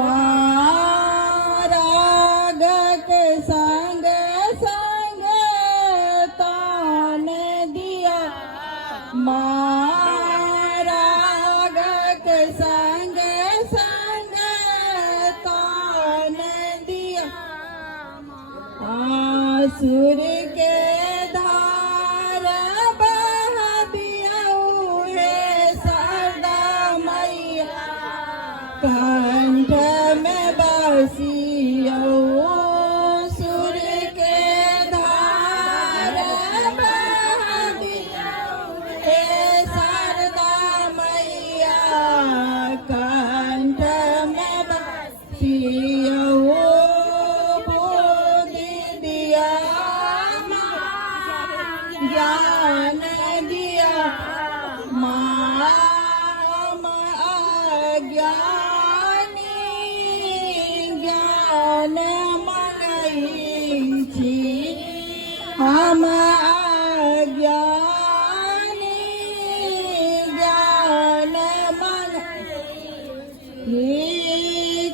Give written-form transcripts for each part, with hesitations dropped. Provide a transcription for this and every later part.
महाराग के संग संग ताने दिया, महाराग के संग संग ताने दिया। आसुर के धार बहा दिया है शारदा मैया, कंठ में बसियो सुर के धार बहा दिया है शारदा मैया, कंठ में बसियो ज्ञान दिया, माम अज्ञानी ज्ञान मंगई छी, हम अज्ञानी ज्ञान मंगई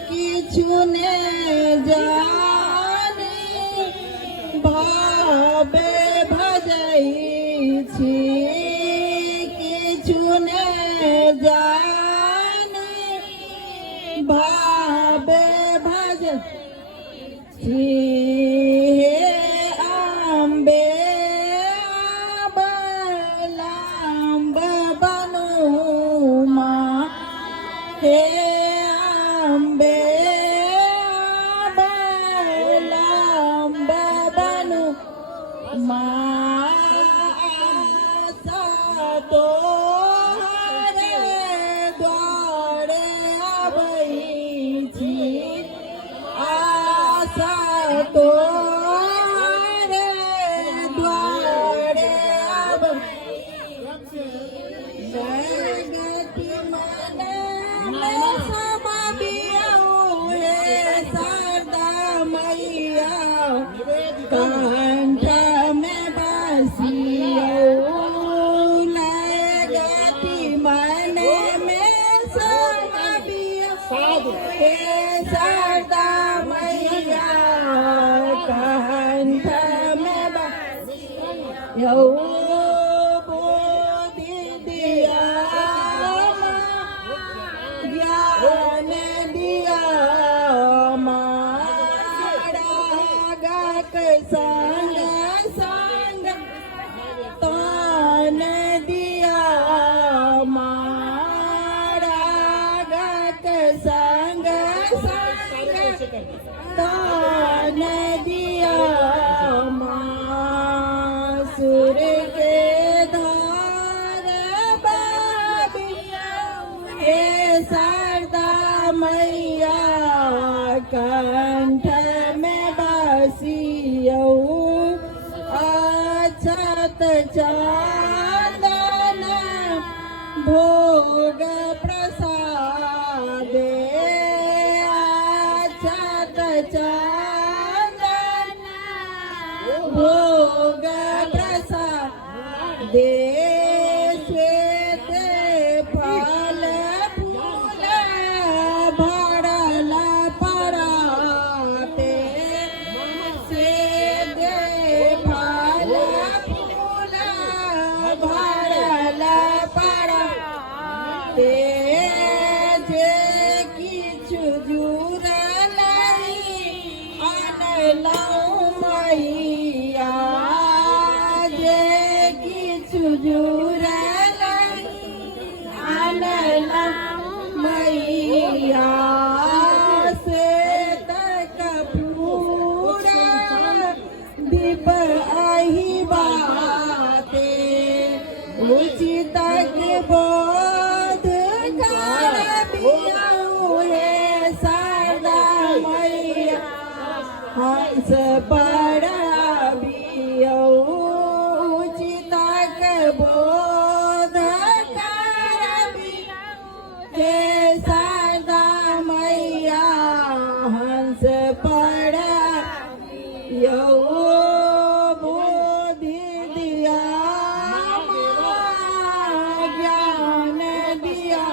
किछु ने जाने भावे किछु ने जाने भावे भज हे अम्बे अबलाम्ब बनु माँ, हे अम्बे अबलाम्ब बनु माँ, तो हरे द्वारे अबई छी, आशा तो हरे द्वारे अबई, जगति मन में समाबियो है शारदा मैया, कंठ में बसियो हे शारदा मैया, कंठ में बसियो बुद्धि दिया, ज्ञान दिया, महाराग के संग संग तान दिया, महाराग के संग तान दिया, मासुर के धार बाबिया हे शारदा मैया, कंठ में बसियो अक्षत चंदन भोग प्रसादे, चंदन भोग प्रसाद दे, श्वेत फल फूल भरल पराते, श्वेत फल फूल भरल पराते, जे किछु जुड़ल मैया, जे किछु जुड़ल मैया, से कपूर दीप अहि बाते, उचित बोध करबियो हे शारदा मैया, हंस पढ़बियो उचित बोध करबियो हे शारदा मैया, हंस पढ़बियो बुद्धि दिया, ज्ञान दिया,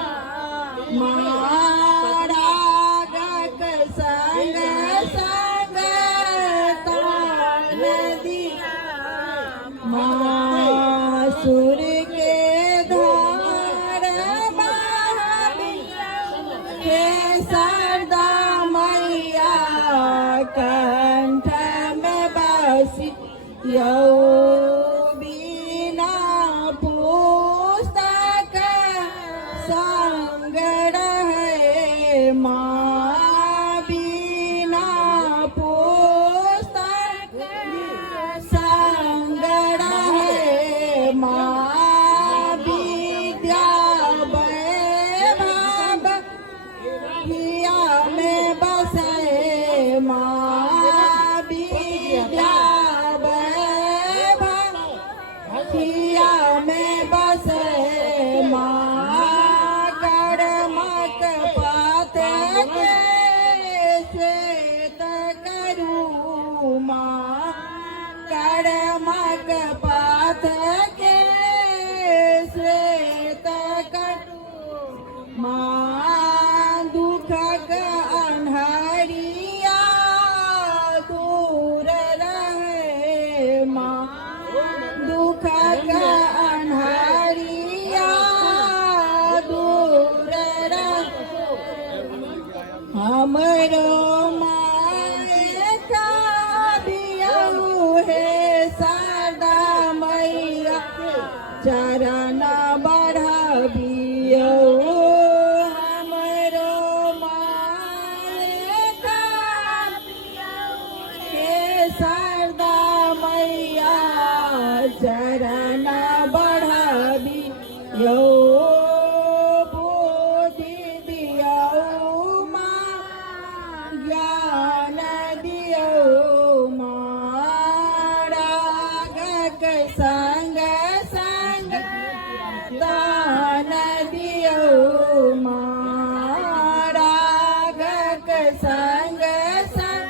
महाराग शारदा मैया कंठ में बसी यौ बीना पुस्तक संगड़ है माँ बीना पुस्तक संगड़ है माँ विद्या वैभव हिया में बसे माँ विद्या वैभव हिया में बसे माँ कर्मक पात कैसे करूँ माँ कर्मक पात